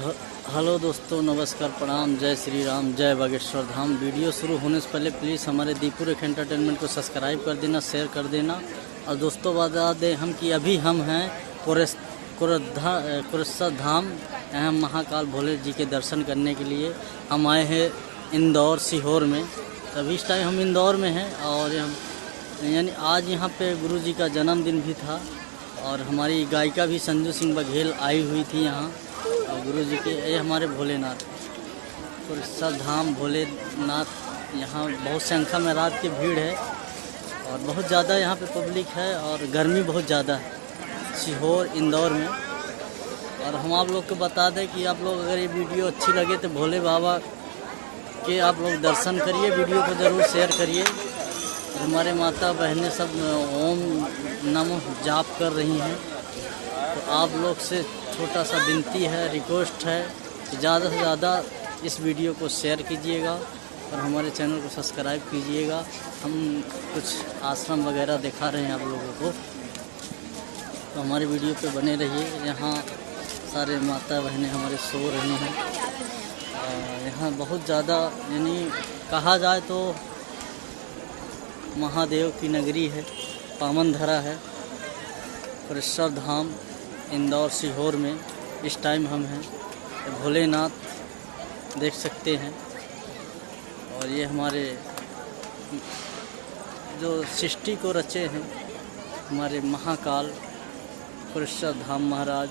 Hello दोस्तों, नमस्कार, प्रणाम, जय श्री राम, जय बागेश्वर धाम। वीडियो शुरू होने से पहले प्लीज़ हमारे दीपुर एक एंटरटेनमेंट को सब्सक्राइब कर देना, शेयर कर देना। और दोस्तों बता दें हम कि अभी हम हैं कुरसा धाम, यहाँ महाकाल भोले जी के दर्शन करने के लिए हम आए हैं इंदौर सीहोर में। तभी इस टाइम हम इंदौर में हैं और हम यानी आज यहाँ पे गुरु जी का जन्मदिन भी था और हमारी गायिका भी संजू सिंह बघेल आई हुई थी यहाँ। और गुरु जी के ये हमारे भोलेनाथ कुरसा धाम भोलेनाथ, यहाँ बहुत संख्या में रात की भीड़ है और बहुत ज़्यादा यहाँ पे पब्लिक है और गर्मी बहुत ज़्यादा है सीहोर इंदौर में। और हम आप लोग को बता दें कि आप लोग अगर ये वीडियो अच्छी लगे तो भोले बाबा के आप लोग दर्शन करिए, वीडियो को ज़रूर शेयर करिए। हमारे माता बहनें सब ओम नमः जाप कर रही हैं, तो आप लोग से छोटा सा विनती है, रिक्वेस्ट है कि ज़्यादा से ज़्यादा इस वीडियो को शेयर कीजिएगा और हमारे चैनल को सब्सक्राइब कीजिएगा। हम कुछ आश्रम वगैरह दिखा रहे हैं आप लोगों को, तो हमारे वीडियो पे बने रहिए। यहाँ सारे माता बहनें हमारे सो रही हैं। यहाँ बहुत ज़्यादा यानी कहा जाए तो महादेव की नगरी है, पावन धरा है कुरसा धाम इंदौर सीहोर में। इस टाइम हम हैं, भोलेनाथ देख सकते हैं। और ये हमारे जो सृष्टि को रचे हैं हमारे महाकाल कुरसा धाम महाराज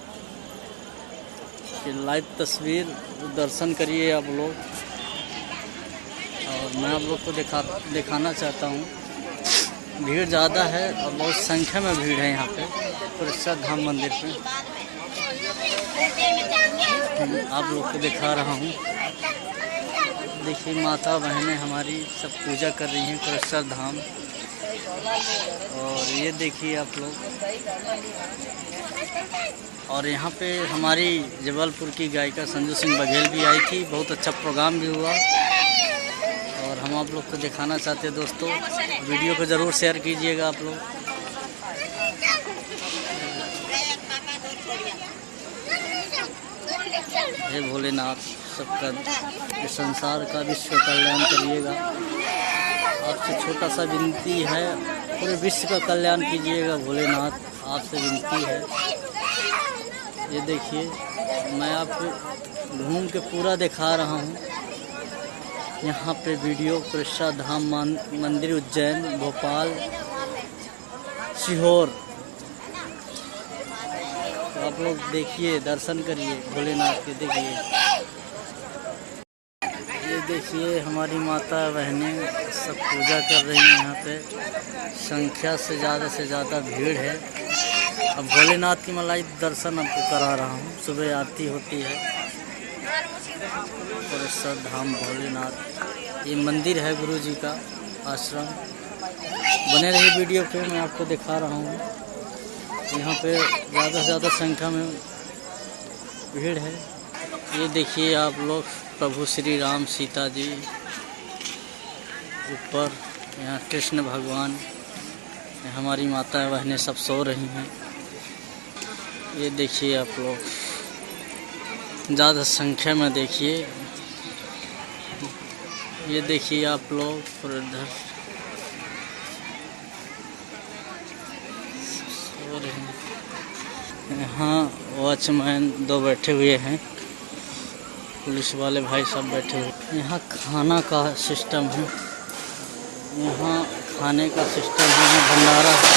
की लाइव तस्वीर दर्शन करिए आप लोग। और मैं आप लोग को दिखाना चाहता हूँ, भीड़ ज़्यादा है और बहुत संख्या में भीड़ है यहाँ पे कुरसा धाम मंदिर पे। आप लोग को दिखा रहा हूँ, देखिए माता बहनें हमारी सब पूजा कर रही हैं कुरसा धाम। और ये देखिए आप लोग, और यहाँ पे हमारी जबलपुर की गायिका संजू सिंह बघेल भी आई थी, बहुत अच्छा प्रोग्राम भी हुआ। और हम आप लोग को दिखाना चाहते हैं दोस्तों, वीडियो को ज़रूर शेयर कीजिएगा आप लोग। हे भोलेनाथ, सबका संसार का विश्व कल्याण करिएगा। आपसे छोटा सा विनती है, पूरे विश्व का कल्याण कीजिएगा भोलेनाथ, आपसे विनती है। ये देखिए मैं आपको घूम के पूरा दिखा रहा हूँ। यहाँ पे वीडियो कुरसा धाम मंदिर उज्जैन, भोपाल, सीहोर, तो आप लोग देखिए, दर्शन करिए भोलेनाथ के। देखिए ये देखिए हमारी माता बहनें सब पूजा कर रही हैं यहाँ पे, संख्या से ज़्यादा भीड़ है। अब भोलेनाथ की मैं लाइव दर्शन आपको करा रहा हूँ। सुबह आरती होती है कुरसा धाम भोलेनाथ, ये मंदिर है गुरु जी का आश्रम। बने रही वीडियो पे, मैं आपको दिखा रहा हूँ। यहाँ पे ज़्यादा से ज़्यादा संख्या में भीड़ है। ये देखिए आप लोग, प्रभु श्री राम सीता जी ऊपर, यहाँ कृष्ण भगवान, हमारी माता बहनें सब सो रही हैं। ये देखिए आप लोग, ज़्यादा संख्या में देखिए। ये देखिए आप लोग इधर सो रहे हैं। यहाँ वॉचमैन 2 बैठे हुए हैं, पुलिस वाले भाई सब बैठे हुए। यहाँ खाना का सिस्टम है, यहाँ खाने का सिस्टम है, यहाँ भंडारा है।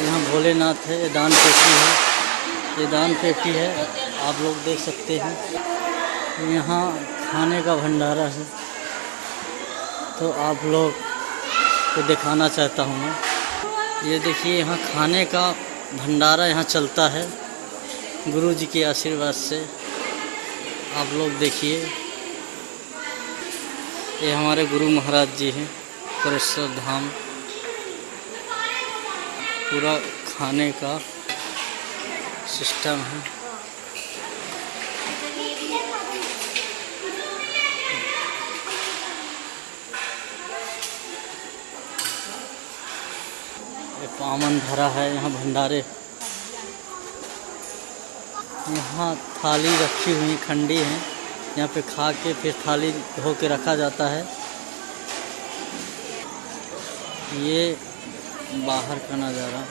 यहाँ भोलेनाथ है, ये दान पेटी है, ये दान पेटी है, आप लोग देख सकते हैं। यहाँ खाने का भंडारा है, तो आप लोग को दिखाना चाहता हूँ मैं। ये देखिए यहाँ खाने का भंडारा यहाँ चलता है गुरु जी के आशीर्वाद से। आप लोग देखिए, ये हमारे गुरु महाराज जी हैं, कुरसा धाम पूरा खाने का सिस्टम है। ये पावन धरा है, यहाँ भंडारे यहाँ थाली रखी हुई खंडी है, यहाँ पे खा के फिर थाली धो के रखा जाता है। ये बाहर का नज़ारा।